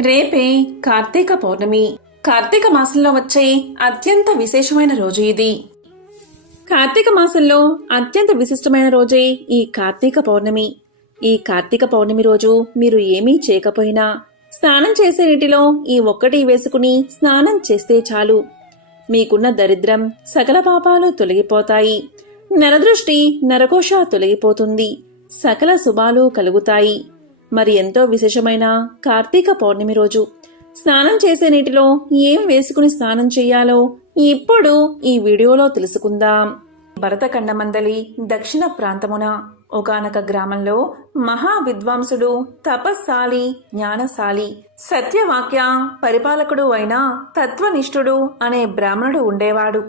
రేపే కార్తీక పౌర్ణమి. కార్తీక మాసంలో వచ్చే అత్యంత విశేషమైన రోజు ఇది. కార్తీక మాసంలో అత్యంత విశిష్టమైన రోజే ఈ కార్తీక పౌర్ణమి. ఈ కార్తీక పౌర్ణమి రోజు మీరు ఏమీ చేయకపోయినా స్నానం చేసే నీటిలో ఈ ఒక్కటి వేసుకుని స్నానం చేస్తే చాలు. మీకున్న దరిద్రం సకల పాపాలు తొలగిపోతాయి. నరదృష్టి నరకోశ తొలగిపోతుంది. సకల శుభాలు కలుగుతాయి. మరి ఎంతో విశేషమైన కార్తీక పౌర్ణమి రోజు. స్నానం చేసే నీటిలో ఏం వేసుకుని స్నానం చేయాలో ఇప్పుడు ఈ వీడియోలో తెలుసుకుందాం. భరతఖండమందలి దక్షిణ ప్రాంతమున ఒకనక గ్రామంలో మహా విద్వాంసుడు తపస్సాలి జ్ఞానశాలి సత్యవాక్య పరిపాలకుడు అయిన తత్వనిష్ఠుడు అనే బ్రాహ్మణుడు ఉండేవాడు.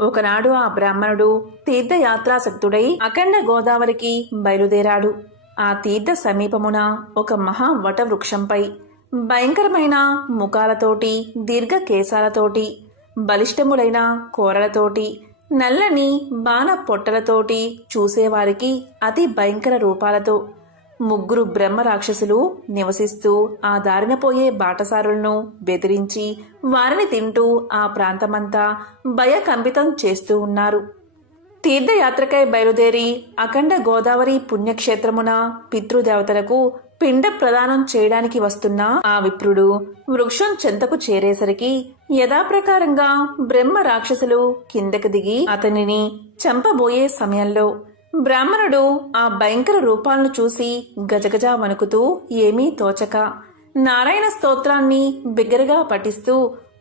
ఒకనాడు ఆ బ్రాహ్మణుడు తీర్థయాత్రాశక్తుడై అఖండ గోదావరికి బయలుదేరాడు. ఆ తీర్థ సమీపమున ఒక మహా వటవృక్షంపై భయంకరమైన ముఖాలతోటి దీర్ఘ కేశాలతోటి బలిష్టములైన కోరలతోటి నల్లని బాణ పొట్టలతోటి చూసేవారికి అతి భయంకర రూపాలతో ముగ్గురు బ్రహ్మ రాక్షసులు నివసిస్తూ ఆ దారిన పోయే బాటసారులను బెదిరించి వారిని తింటూ ఆ ప్రాంతమంతా భయకంపితం చేస్తూ ఉన్నారు. తీర్థయాత్రకై బయలుదేరి అఖండ గోదావరి పుణ్యక్షేత్రమున పితృదేవతలకు పిండ ప్రదానం చేయడానికి వస్తున్న ఆ విప్రుడు వృక్షం చెంతకు చేరేసరికి యథాప్రకారంగా బ్రహ్మ రాక్షసులు కిందకు దిగి అతనిని చంపబోయే సమయంలో బ్రాహ్మణుడు ఆ భయంకర రూపాలను చూసి గజగజ వణుకుతూ ఏమీ తోచక నారాయణ స్తోత్రాన్ని బిగ్గరగా పఠిస్తూ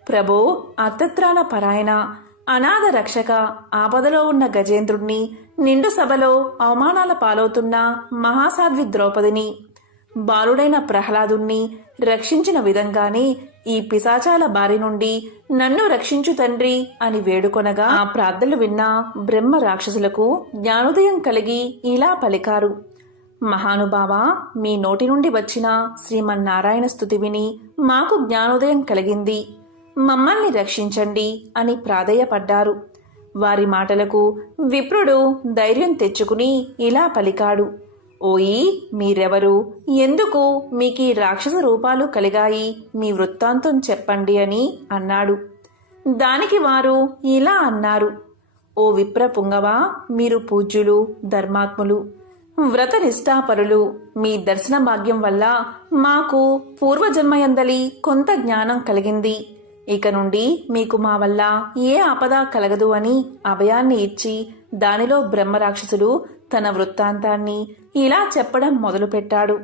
ప్రభో అర్థత్రాణ పరాయణ అనాథ రక్షక ఆపదలో ఉన్న గజేంద్రుణ్ణి నిండు సభలో అవమానాల పాలవుతున్న మహాసాధ్వి ద్రౌపదిని బాలుడైన ప్రహ్లాదుణ్ణి రక్షించిన విధంగానే ఈ పిశాచాల బారి నుండి నన్ను రక్షించు తండ్రి అని వేడుకొనగా ఆ ప్రార్థనలు విన్న బ్రహ్మ రాక్షసులకు జ్ఞానోదయం కలిగి ఇలా పలికారు. మహానుభావ మీ నోటి నుండి వచ్చిన శ్రీమన్నారాయణ స్థుతి విని మాకు జ్ఞానోదయం కలిగింది. మమ్మల్ని రక్షించండి అని ప్రాధేయపడ్డారు. వారి మాటలకు విప్రుడు ధైర్యం తెచ్చుకుని ఇలా పలికాడు. ఓయి మీరెవరు? ఎందుకు మీకు ఈ రాక్షస రూపాలు కలిగాయి? మీ వృత్తాంతం చెప్పండి అని అన్నాడు. దానికి వారు ఇలా అన్నారు. ఓ విప్ర పుంగవా మీరు పూజ్యులు ధర్మాత్ములు వ్రత నిష్ఠాపరులు మీ దర్శన భాగ్యం వల్ల మాకు పూర్వజన్మయందలి కొంత జ్ఞానం కలిగింది. ఇక నుండి మీకు మా వల్ల ఏ ఆపద కలగదు అని అభయాన్ని ఇచ్చి దానిలో బ్రహ్మరాక్షసుడు తన వృత్తాంతాన్ని ఇలా చెప్పడం మొదలుపెట్టాడు.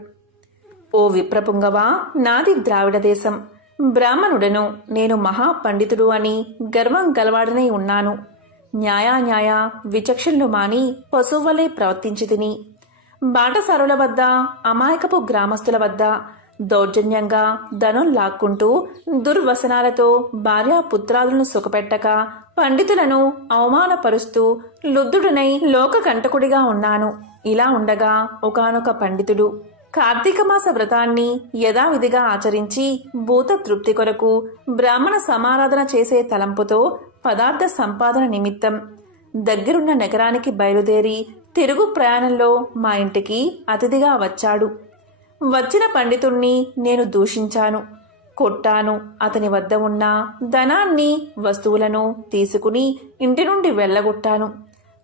ఓ విప్రపుంగవా నాది ద్రావిడ దేశం. బ్రాహ్మణుడను నేను మహా పండితుడు అని గర్వం గలవాడనై ఉన్నాను. న్యాయాన్యాయ విచక్షణలు మాని పశువులే ప్రవర్తించి తిని. బాటసారుల వద్ద అమాయకపు గ్రామస్తుల వద్ద దౌర్జన్యంగా ధనం లాక్కుంటూ దుర్వసనాలతో భార్యా పుత్రాలను సుఖపెట్టక పండితులను అవమానపరుస్తూ లుద్ధుడునై లోక కంటకుడిగా ఉన్నాను. ఇలా ఉండగా ఒకానొక పండితుడు కార్తీక మాస వ్రతాన్ని యథావిధిగా ఆచరించి భూత తృప్తి కొరకు బ్రాహ్మణ సమారాధన చేసే తలంపుతో పదార్థ సంపాదన నిమిత్తం దగ్గరున్న నగరానికి బయలుదేరి తిరుగు ప్రయాణంలో మా ఇంటికి అతిథిగా వచ్చాడు. వచ్చిన పండితుణ్ణి నేను దూషించాను. కొట్టాను. అతని వద్ద ఉన్న ధనాన్ని వస్తువులను తీసుకుని ఇంటి నుండి వెళ్ళగొట్టాను.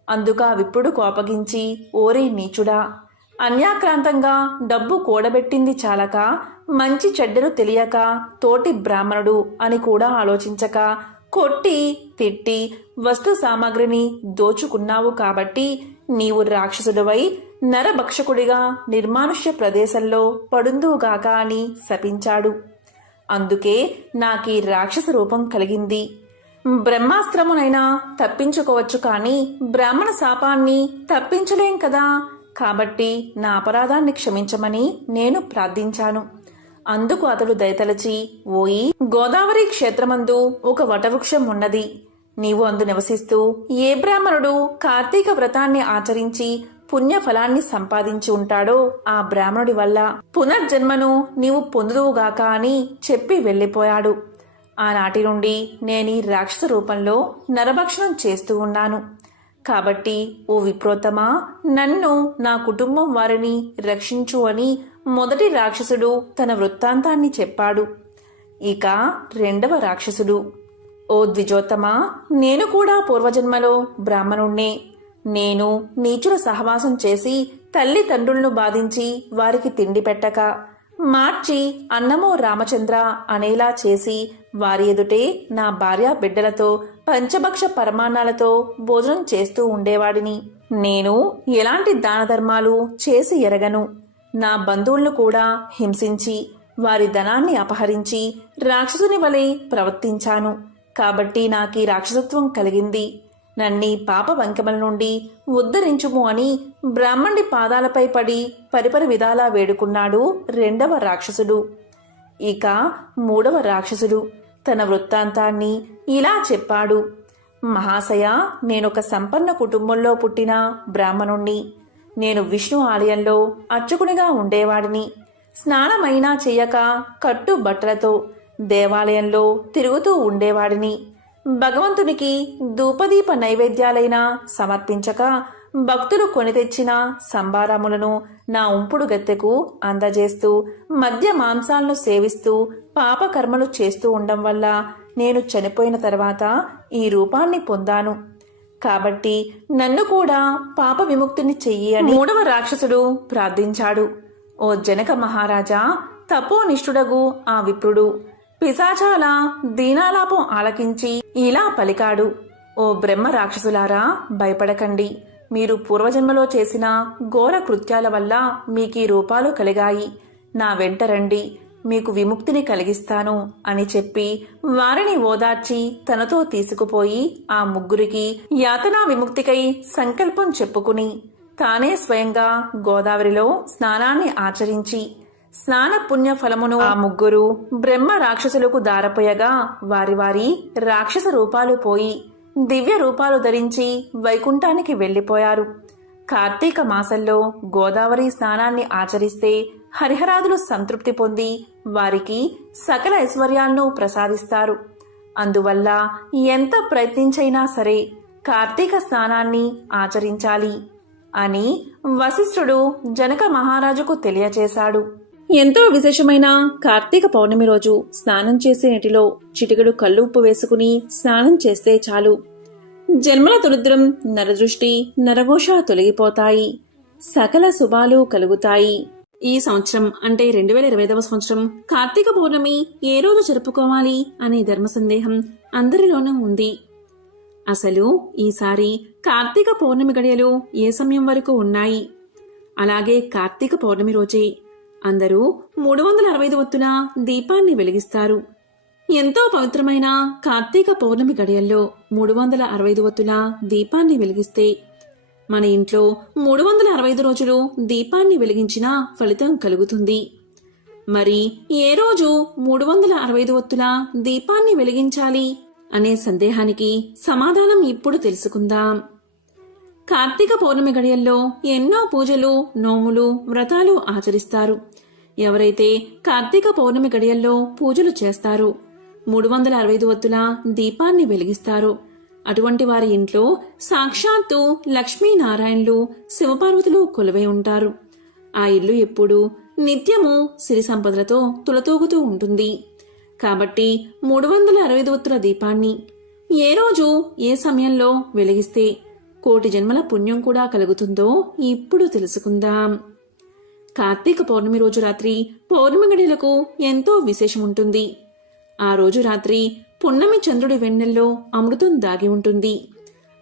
అందుక విప్పుడు కోపగించి ఓరే నీచుడా అన్యాక్రాంతంగా డబ్బు కూడబెట్టింది చాలక మంచి చెడ్డలు తెలియక తోటి బ్రాహ్మణుడు అని కూడా ఆలోచించక కొట్టి తిట్టి వస్తు సామాగ్రిని దోచుకున్నావు కాబట్టి నీవు రాక్షసుడివై నరభక్షకుడిగా నిర్మానుష్య ప్రదేశంలో పడుందువుగాక అని శపించాడు. అందుకే నాకీ రాక్షస రూపం కలిగింది. బ్రహ్మాస్త్రమునైనా తప్పించుకోవచ్చు కానీ బ్రాహ్మణ శాపాన్ని తప్పించలేం కదా. కాబట్టి నా అపరాధాన్ని క్షమించమని నేను ప్రార్థించాను. అందుకు అతడు దయతలచి ఓయి గోదావరి క్షేత్రమందు ఒక వటవృక్షం ఉన్నది. నీవు అందు నివసిస్తూ ఏ బ్రాహ్మణుడు కార్తీక వ్రతాన్ని ఆచరించి పుణ్యఫలాన్ని సంపాదించి ఉంటాడో ఆ బ్రాహ్మణుడి వల్ల పునర్జన్మను నీవు పొందుదువుగాక అని చెప్పి వెళ్ళిపోయాడు. ఆనాటి నుండి నేను ఈ రాక్షస రూపంలో నరభక్షణం చేస్తూ ఉన్నాను. కాబట్టి ఓ విప్రోత్తమా నన్ను నా కుటుంబం వారిని రక్షించు అని మొదటి రాక్షసుడు తన వృత్తాంతాన్ని చెప్పాడు. ఇక రెండవ రాక్షసుడు. ఓ ద్విజోత్తమా నేను కూడా పూర్వజన్మలో బ్రాహ్మణుణ్ణే. నేను నీచుల సహవాసం చేసి తల్లిదండ్రులను బాధించి వారికి తిండి పెట్టక మార్చి అన్నమో రామచంద్ర అనేలా చేసి వారి ఎదుటే నా భార్య బిడ్డలతో పంచభక్ష పరమాన్నాలతో భోజనం చేస్తూ ఉండేవాడిని. నేను ఎలాంటి దాన ధర్మాలు చేసి ఎరగను. నా బంధువులను కూడా హింసించి వారి ధనాన్ని అపహరించి రాక్షసుని వలె ప్రవర్తించాను. కాబట్టి నాకీ రాక్షసత్వం కలిగింది. నన్ని పాప వంకమల నుండి ఉద్ధరించుము అని బ్రాహ్మణి పాదాలపై పడి పరిపరి విధాలా వేడుకున్నాడు రెండవ రాక్షసుడు. ఇక మూడవ రాక్షసుడు తన వృత్తాంతాన్ని ఇలా చెప్పాడు. మహాశయ నేనొక సంపన్న కుటుంబంలో పుట్టిన బ్రాహ్మణుణ్ణి. నేను విష్ణు ఆలయంలో అర్చకునిగా ఉండేవాడిని. స్నానమైనా చెయ్యక కట్టు బట్టలతో దేవాలయంలో తిరుగుతూ ఉండేవాడిని. భగవంతునికి ధూపదీప నైవేద్యాలైనా సమర్పించక భక్తులు కొని తెచ్చిన సంబారములను నా ఉంపుడు గత్తెకు అందజేస్తూ మద్య మాంసాలను సేవిస్తూ పాపకర్మలు చేస్తూ ఉండడం వల్ల నేను చనిపోయిన తర్వాత ఈ రూపాన్ని పొందాను. కాబట్టి నన్ను కూడా పాప విముక్తిని చెయ్యి అని మూడవ రాక్షసుడు ప్రార్థించాడు. ఓ జనక మహారాజా తపోనిష్ఠుడగు ఆ విప్రుడు పిశాచాల దీనాలాపం ఆలకించి ఇలా పలికాడు. ఓ బ్రహ్మ రాక్షసులారా భయపడకండి. మీరు పూర్వజన్మలో చేసిన ఘోర కృత్యాల వల్ల మీకీ రూపాలు కలిగాయి. నా వెంట రండి. మీకు విముక్తిని కలిగిస్తాను అని చెప్పి వారిని ఓదార్చి తనతో తీసుకుపోయి ఆ ముగ్గురికి యాతనా విముక్తికై సంకల్పం చెప్పుకుని తానే స్వయంగా గోదావరిలో స్నానాన్ని ఆచరించి స్నాన పుణ్య ఫలమును ఆ ముగ్గురు బ్రహ్మ రాక్షసులకు దారపోయగా వారి వారి రాక్షస రూపాలు పోయి దివ్య రూపాలు ధరించి వైకుంఠానికి వెళ్ళిపోయారు కార్తీక మాసంలో గోదావరి స్నానాన్ని ఆచరిస్తే హరిహరాదులు సంతృప్తి పొంది వారికి సకల ఐశ్వర్యాలను ప్రసాదిస్తారు. అందువల్ల ఎంత ప్రయత్నించైనా సరే కార్తీక స్నానాన్ని ఆచరించాలి అని వశిష్ఠుడు జనక మహారాజుకు తెలియచేశాడు. ఎంతో విశేషమైన కార్తీక పౌర్ణమి రోజు స్నానం చేసే నీటిలో చిటికెడు కళ్ళు ఉప్పు వేసుకుని స్నానం చేస్తే చాలు. జన్మల దురుద్రం నరదృష్టి నరఘోష తొలగిపోతాయి. సకల శుభాలు కలుగుతాయి. ఈ సంవత్సరం అంటే రెండు వేల ఇరవై ఐదవ సంవత్సరం కార్తీక పౌర్ణమి ఏ రోజు జరుపుకోవాలి అనే ధర్మ సందేహం అందరిలోనూ ఉంది. అసలు ఈసారి కార్తీక పౌర్ణమి గడియలు ఏ సమయం వరకు ఉన్నాయి? అలాగే కార్తీక పౌర్ణమి రోజే అందరూ మూడు వందల అరవై ఐదు ఒత్తుల దీపాన్ని వెలిగిస్తారు. ఎంతో పవిత్రమైన కార్తీక పౌర్ణమి గడియల్లో మూడు వందల అరవై ఐదు ఒత్తుల దీపాన్ని వెలిగిస్తే మన ఇంట్లో మూడు వందల అరవై ఐదు రోజులు దీపాన్ని వెలిగించినా ఫలితం కలుగుతుంది. మరి ఏ రోజు మూడు వందల అరవై ఐదు ఒత్తుల దీపాన్ని వెలిగించాలి అనే సందేహానికి సమాధానం ఇప్పుడు తెలుసుకుందాం. కార్తీక పౌర్ణమి గడియల్లో ఎన్నో పూజలు నోములు వ్రతాలు ఆచరిస్తారు. ఎవరైతే కార్తీక పౌర్ణమి గడియల్లో పూజలు చేస్తారో మూడు వందల అరవై ఐదు ఒత్తుల దీపాన్ని వెలిగిస్తారు. అటువంటి వారి ఇంట్లో సాక్షాత్తు లక్ష్మీనారాయణులు శివపార్వతులు కొలువై ఉంటారు. ఆ ఇల్లు ఎప్పుడూ నిత్యము సిరి సంపదలతో తులతూగుతూ ఉంటుంది. కాబట్టి మూడు వందల అరవై ఐదు ఒత్తుల దీపాన్ని ఏ రోజు ఏ సమయంలో వెలిగిస్తే కోటి జన్మల పుణ్యం కూడా కలుగుతుందో ఇప్పుడు తెలుసుకుందాం. కార్తీక పౌర్ణమి రోజు రాత్రి పౌర్ణమి గడిలకు ఎంతో విశేషం ఉంటుంది ఆ రోజు రాత్రి పున్నమి చంద్రుడి వెన్నెల్లో అమృతం దాగి ఉంటుంది.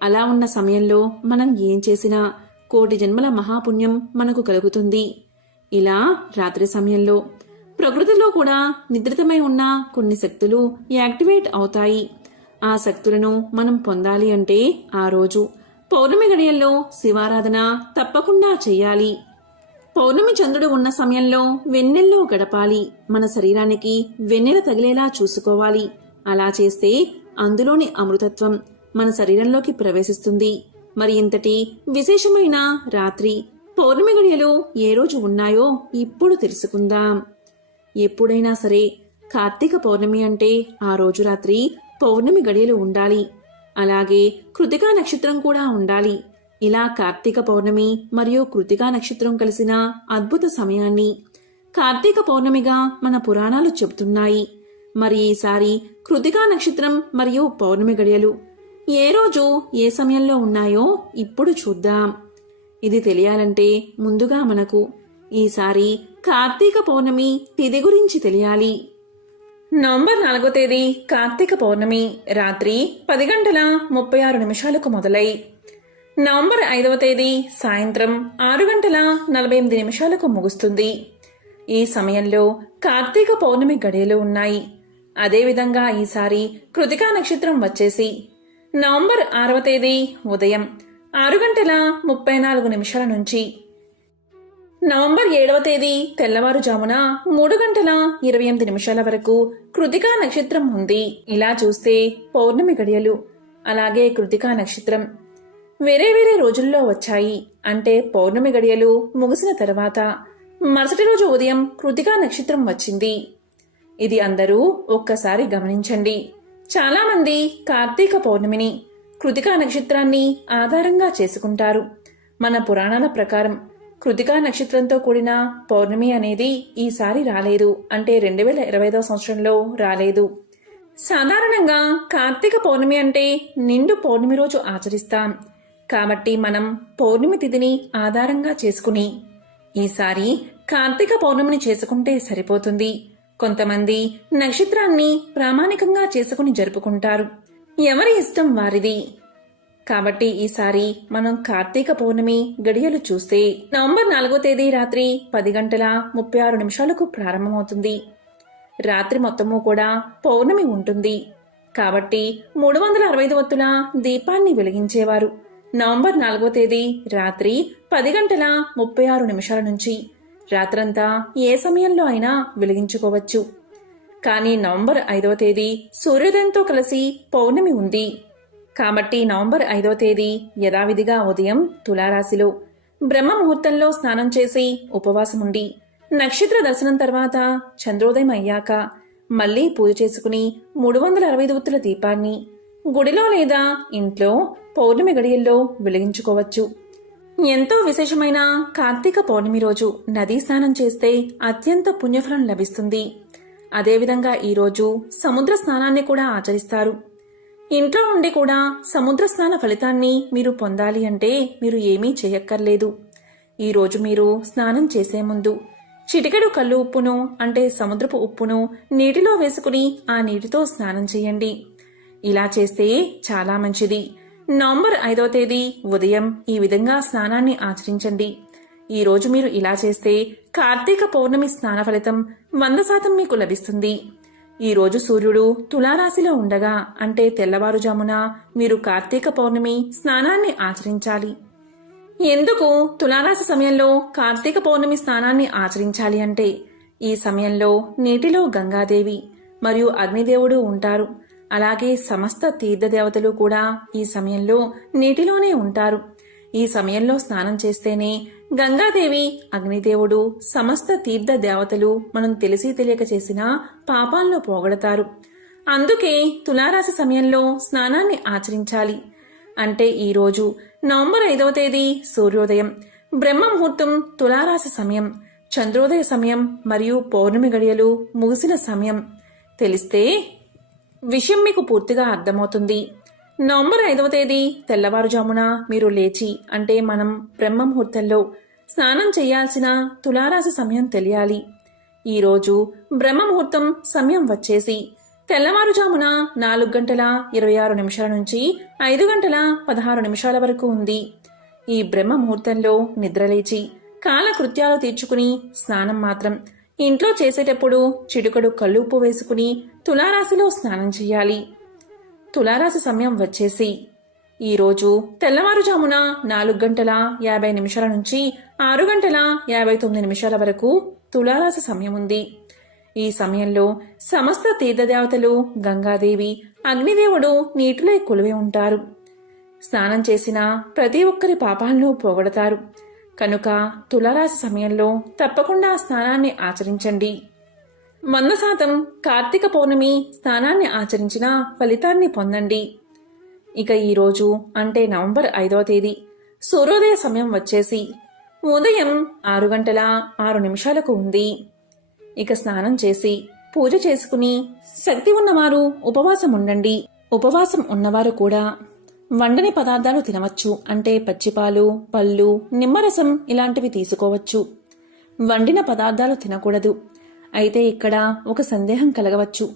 అలా ఉన్న సమయంలో మనం ఏం చేసినా కోటి జన్మల మహాపుణ్యం మనకు కలుగుతుంది. ఇలా రాత్రి సమయంలో ప్రకృతిలో కూడా నిద్రితమై ఉన్న కొన్ని శక్తులు యాక్టివేట్ అవుతాయి. ఆ శక్తులను మనం పొందాలి అంటే ఆ రోజు పౌర్ణమి గడియల్లో శివారాధన తప్పకుండా చెయ్యాలి పౌర్ణమి చంద్రుడు ఉన్న సమయంలో వెన్నెల్లో గడపాలి. మన శరీరానికి వెన్నెల తగిలేలా చూసుకోవాలి. అలా చేస్తే అందులోని అమృతత్వం మన శరీరంలోకి ప్రవేశిస్తుంది. మరి ఇంతటి విశేషమైన రాత్రి పౌర్ణమి గడియలు ఏ రోజు ఉన్నాయో ఇప్పుడు తెలుసుకుందాం. ఎప్పుడైనా సరే కార్తీక పౌర్ణమి అంటే ఆ రోజు రాత్రి పౌర్ణమి గడియలు ఉండాలి. అలాగే కృతికా నక్షత్రం కూడా ఉండాలి. ఇలా కార్తీక పౌర్ణమి మరియు కృతికా నక్షత్రం కలిసిన అద్భుత సమయాన్ని కార్తీక పౌర్ణమిగా మన పురాణాలు చెబుతున్నాయి. మరి ఈసారి కృతికా నక్షత్రం మరియు పౌర్ణమి గడియలు ఏ రోజు ఏ సమయంలో ఉన్నాయో ఇప్పుడు చూద్దాం. ఇది తెలియాలంటే ముందుగా మనకు ఈసారి కార్తీక పౌర్ణమి తిథి గురించి తెలియాలి. నవంబర్ నాలుగో తేదీ కార్తీక పౌర్ణమి రాత్రి పది గంటల ముప్పై ఆరు నిమిషాలకు మొదలై. నవంబర్ ఐదవ తేదీ సాయంత్రం ఆరు గంటల నలభై ఎనిమిది నిమిషాలకు ముగుస్తుంది. ఈ సమయంలో కార్తీక పౌర్ణమి గడియలు ఉన్నాయి. అదేవిధంగా ఈసారి కృతికా నక్షత్రం వచ్చేసి నవంబర్ ఆరవ తేదీ ఉదయం ఆరు గంటల ముప్పై నాలుగు నిమిషాల నుంచి నవంబర్ ఏడవ తేదీ తెల్లవారుజామున మూడు గంటల ఇరవై ఎనిమిది నిమిషాల వరకు కృతికా నక్షత్రం ఉంది. ఇలా చూస్తే పౌర్ణమి గడియలు అలాగే కృతికా నక్షత్రం. వేరే వేరే రోజుల్లో వచ్చాయి. అంటే పౌర్ణమి గడియలు ముగిసిన తర్వాత మరుసటి రోజు ఉదయం కృతికా నక్షత్రం వచ్చింది. ఇది అందరూ ఒక్కసారి గమనించండి. చాలామంది కార్తీక పౌర్ణమిని కృతికా నక్షత్రాన్ని ఆధారంగా చేసుకుంటారు. మన పురాణాల ప్రకారం కృతికా నక్షత్రంతో కూడిన పౌర్ణమి అనేది ఈసారి రాలేదు. అంటే రెండు వేల ఇరవై సంవత్సరంలో రాలేదు. సాధారణంగా కార్తీక పౌర్ణమి అంటే నిండు పౌర్ణమి రోజు ఆచరిస్తాం. కాబట్టి మనం పౌర్ణమి తిథిని ఆధారంగా చేసుకుని ఈసారి కార్తీక పౌర్ణమిని చేసుకుంటే సరిపోతుంది. కొంతమంది నక్షత్రాన్ని ప్రామాణికంగా చేసుకుని జరుపుకుంటారు. ఎవరి ఇష్టం వారిది? కాబట్టి ఈసారి మనం కార్తీక పౌర్ణమి గడియలు చూస్తే నవంబర్ నాలుగో తేదీ రాత్రి పది గంటల ముప్పై ఆరు నిమిషాలకు ప్రారంభమవుతుంది. రాత్రి మొత్తము కూడా పౌర్ణమి ఉంటుంది. కాబట్టి మూడు వందల అరవై వత్తుల దీపాన్ని వెలిగించేవారు. నవంబర్ నాలుగో తేదీ రాత్రి పది గంటల ముప్పై ఆరు నిమిషాల నుంచి రాత్రంతా ఏ సమయంలో అయినా వెలిగించుకోవచ్చు. కానీ నవంబర్ ఐదవ తేదీ సూర్యోదయంతో కలిసి పౌర్ణమి ఉంది. కాబట్టి నవంబర్ ఐదవ తేదీ యథావిధిగా ఉదయం తులారాశిలో బ్రహ్మ ముహూర్తంలో స్నానం చేసి ఉపవాసముండి నక్షత్ర దర్శనం తర్వాత చంద్రోదయం అయ్యాక మళ్ళీ పూజ చేసుకుని మూడు వందల అరవై దూతుల దీపాన్ని గుడిలో లేదా ఇంట్లో పౌర్ణమి గడియల్లో వెలిగించుకోవచ్చు. ఎంతో విశేషమైన కార్తీక పౌర్ణమి రోజు నదీ స్నానం చేస్తే అత్యంత పుణ్యఫలం లభిస్తుంది. అదేవిధంగా ఈరోజు సముద్ర స్నానాన్ని కూడా ఆచరిస్తారు. ఇంట్లో ఉండి కూడా సముద్ర స్నాన ఫలితాన్ని మీరు పొందాలి అంటే మీరు ఏమీ చేయక్కర్లేదు. ఈరోజు మీరు స్నానం చేసే ముందు చిటికెడు కళ్ళు ఉప్పును అంటే సముద్రపు ఉప్పును నీటిలో వేసుకుని ఆ నీటితో స్నానం చేయండి. ఇలా చేస్తే చాలా మంచిది. నవంబర్ ఐదవ తేదీ ఉదయం ఈ విధంగా స్నానాన్ని ఆచరించండి. ఈ రోజు మీరు ఇలా చేస్తే కార్తీక పౌర్ణమి స్నాన ఫలితం వంద శాతం మీకు లభిస్తుంది. ఈ రోజు సూర్యుడు తులారాశిలో ఉండగా అంటే తెల్లవారుజామున మీరు కార్తీక పౌర్ణమి స్నానాన్ని ఆచరించాలి. ఎందుకు? తులారాశి సమయంలో కార్తీక పౌర్ణమి స్నానాన్ని ఆచరించాలి అంటే ఈ సమయంలో నీటిలో గంగాదేవి మరియు అగ్నిదేవుడు ఉంటారు. అలాగే సమస్త తీర్థదేవతలు కూడా ఈ సమయంలో నీటిలోనే ఉంటారు. ఈ సమయంలో స్నానం చేస్తేనే గంగాదేవి అగ్నిదేవుడు సమస్త తీర్థ దేవతలు మనం తెలిసి తెలియక చేసిన పాపాల్లో పోగొడతారు. అందుకే తులారాశి సమయంలో స్నానాన్ని ఆచరించాలి. అంటే ఈరోజు నవంబర్ ఐదవ తేదీ సూర్యోదయం. బ్రహ్మ ముహూర్తం తులారాశి సమయం. చంద్రోదయ సమయం మరియు పౌర్ణమి గడియలు ముగిసిన సమయం. తెలిస్తే విషయం మీకు పూర్తిగా అర్థమవుతుంది. నవంబర్ ఐదవ తేదీ తెల్లవారుజామున మీరు లేచి అంటే మనం బ్రహ్మ ముహూర్తంలో స్నానం చేయాల్సిన తులారాశి సమయం తెలియాలి. ఈరోజు బ్రహ్మ ముహూర్తం సమయం వచ్చేసి తెల్లవారుజామున నాలుగు గంటల ఇరవై ఆరు నిమిషాల నుంచి ఐదు గంటల పదహారు నిమిషాల వరకు ఉంది. ఈ బ్రహ్మ ముహూర్తంలో నిద్రలేచి కాలకృత్యాలు తీర్చుకుని స్నానం మాత్రం ఇంట్లో చేసేటప్పుడు చిడుకడు కల్లుప్పు వేసుకుని తులారాశిలో స్నానం చేయాలి. తులారాశి సమయం వచ్చేసి. ఈరోజు తెల్లవారుజామున నాలుగు గంటల యాభై నిమిషాల నుంచి ఆరు గంటల యాభై తొమ్మిది నిమిషాల వరకు తులారాశి సమయం ఉంది. ఈ సమయంలో సమస్త తీర్థదేవతలు గంగాదేవి అగ్నిదేవుడు నీటిలో కొలువై ఉంటారు. స్నానం చేసిన ప్రతి ఒక్కరి పాపాలను పోగొడతారు. కనుక తులారాశి సమయంలో తప్పకుండా స్నానాన్ని ఆచరించండి. వంద శాతం కార్తీక పౌర్ణమి స్నానాన్ని ఆచరించిన ఫలితాన్ని పొందండి. ఇక ఈరోజు అంటే నవంబర్ ఐదవ తేదీ సూర్యోదయ సమయం వచ్చేసి ఉదయం ఆరు గంటల ఆరు నిమిషాలకు ఉంది. ఇక స్నానం చేసి పూజ చేసుకుని శక్తి ఉన్నవారు ఉపవాసం ఉండండి. ఉపవాసం ఉన్నవారు కూడా వండని పదార్థాలు తినవచ్చు అంటే పచ్చిపాలు పళ్ళు నిమ్మరసం ఇలాంటివి తీసుకోవచ్చు. వండిన పదార్థాలు తినకూడదు. అయితే ఇక్కడ ఒక సందేహం కలగవచ్చు.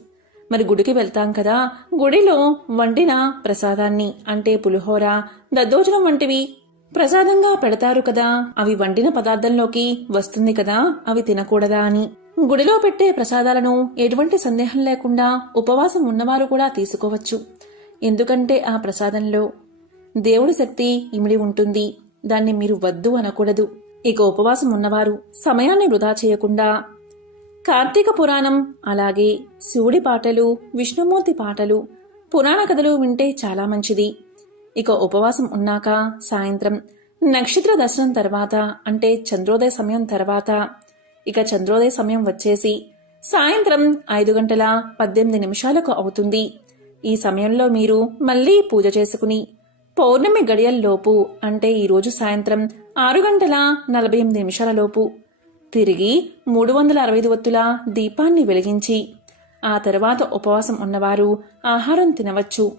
మరి గుడికి వెళ్తాం కదా గుడిలో వండిన ప్రసాదాన్ని అంటే పులిహోర దద్దోజనం వంటివి ప్రసాదంగా పెడతారు కదా. అవి వండిన పదార్థంలోకి వస్తుంది కదా అవి తినకూడదా అని. గుడిలో పెట్టే ప్రసాదాలను ఎటువంటి సందేహం లేకుండా ఉపవాసం ఉన్నవారు కూడా తీసుకోవచ్చు. ఎందుకంటే ఆ ప్రసాదంలో దేవుడి శక్తి ఇమిడి ఉంటుంది. దాన్ని మీరు వద్దు అనకూడదు. ఇక ఉపవాసం ఉన్నవారు సమయాన్ని వృధా చేయకుండా కార్తీక పురాణం అలాగే శివుడి పాటలు విష్ణుమూర్తి పాటలు పురాణ కథలు వింటే చాలా మంచిది. ఇక ఉపవాసం ఉన్నాక సాయంత్రం నక్షత్ర దర్శనం తర్వాత అంటే చంద్రోదయ సమయం తర్వాత ఇక చంద్రోదయ సమయం వచ్చేసి సాయంత్రం ఐదు గంటల పద్దెనిమిది నిమిషాలకు అవుతుంది. ఈ సమయంలో మీరు మళ్ళీ పూజ చేసుకుని పౌర్ణమి గడియల్లోపు అంటే ఈరోజు సాయంత్రం ఆరు గంటల నలభై ఎనిమిది నిమిషాల లోపు తిరిగి మూడు వందల అరవై ఐదు ఒత్తుల దీపాన్ని వెలిగించి ఆ తర్వాత ఉపవాసం ఉన్నవారు ఆహారం తినవచ్చు.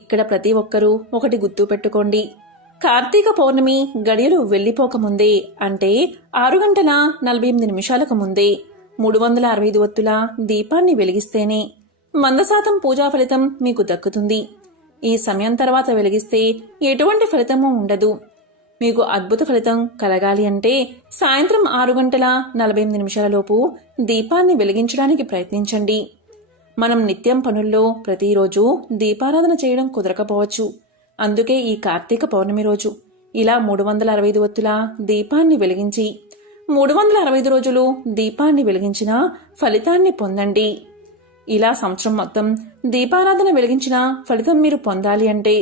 ఇక్కడ ప్రతి ఒక్కరూ ఒకటి గుర్తు పెట్టుకోండి. కార్తీక పౌర్ణమి గడియలు వెళ్ళిపోకముందే అంటే ఆరు గంటల నలభై ఎనిమిది నిమిషాలకు ముందే మూడు వందల అరవై ఐదు ఒత్తుల దీపాన్ని వెలిగిస్తేనే వంద శాతం పూజా ఫలితం మీకు దక్కుతుంది. ఈ సమయం తర్వాత వెలిగిస్తే ఎటువంటి ఫలితమూ ఉండదు. మీకు అద్భుత ఫలితం కలగాలి అంటే సాయంత్రం ఆరు గంటల నలభై ఎనిమిది నిమిషాలలోపు దీపాన్ని వెలిగించడానికి ప్రయత్నించండి. మనం నిత్యం పనుల్లో ప్రతిరోజు దీపారాధన చేయడం కుదరకపోవచ్చు. అందుకే ఈ కార్తీక పౌర్ణమి రోజు ఇలా మూడు వందల అరవై ఐదు ఒత్తుల దీపాన్ని వెలిగించి మూడు వందల అరవై ఐదు రోజులు దీపాన్ని వెలిగించిన ఫలితాన్ని పొందండి. ఇలా సంవత్సరం మొత్తం దీపారాధన వెలిగించిన ఫలితం మీరు పొందాలి అంటే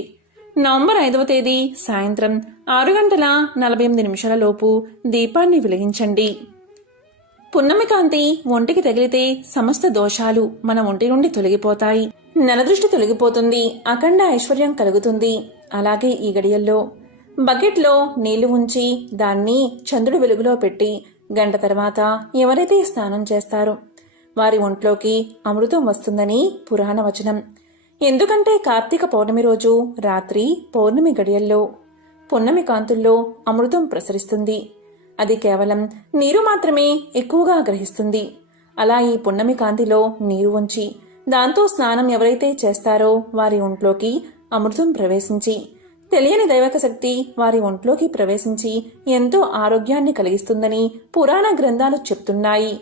నవంబర్ ఐదవ తేదీ సాయంత్రం ఆరు గంటల నలభై ఎనిమిది నిమిషాల లోపు దీపాన్ని వెలిగించండి. పున్నమి కాంతి ఒంటికి తగిలితే సమస్త దోషాలు మన ఒంటి నుండి తొలగిపోతాయి. నలదృష్టి తొలగిపోతుంది అఖండ ఐశ్వర్యం కలుగుతుంది. అలాగే ఈ గడియల్లో బకెట్లో నీళ్ళు ఉంచి దాన్ని చంద్రుడి వెలుగులో పెట్టి గంట తర్వాత ఎవరైతే స్నానం చేస్తారో వారి ఒంట్లోకి అమృతం వస్తుందని పురాణ వచనం ఎందుకంటే కార్తీక పౌర్ణమి రోజు రాత్రి పౌర్ణమి గడియల్లో పున్నమి కాంతుల్లో అమృతం ప్రసరిస్తుంది. అది కేవలం నీరు మాత్రమే ఎక్కువగా గ్రహిస్తుంది. అలా ఈ పున్నమి కాంతిలో నీరు ఉంచి దాంతో స్నానం ఎవరైతే చేస్తారో వారి ఒంట్లోకి అమృతం ప్రవేశించి తెలియని దైవక శక్తి వారి ఒంట్లోకి ప్రవేశించి ఎంతో ఆరోగ్యాన్ని కలిగిస్తుందని పురాణ గ్రంథాలు చెప్తున్నాయి.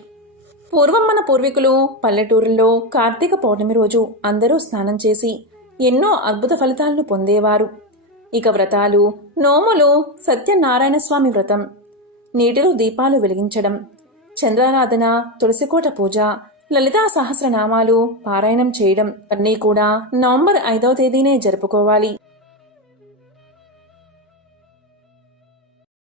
పూర్వం మన పూర్వీకులు పల్లెటూరుల్లో కార్తీక పౌర్ణమి రోజు అందరూ స్నానం చేసి ఎన్నో అద్భుత ఫలితాలను పొందేవారు. ఇక వ్రతాలు నోములు సత్యనారాయణ స్వామి వ్రతం. నీటిలో దీపాలు వెలిగించడం చంద్రారాధన తులసికోట పూజ లలితా సహస్రనామాలు పారాయణం చేయడం అన్నీ కూడా నవంబర్ ఐదవ తేదీనే జరుపుకోవాలి.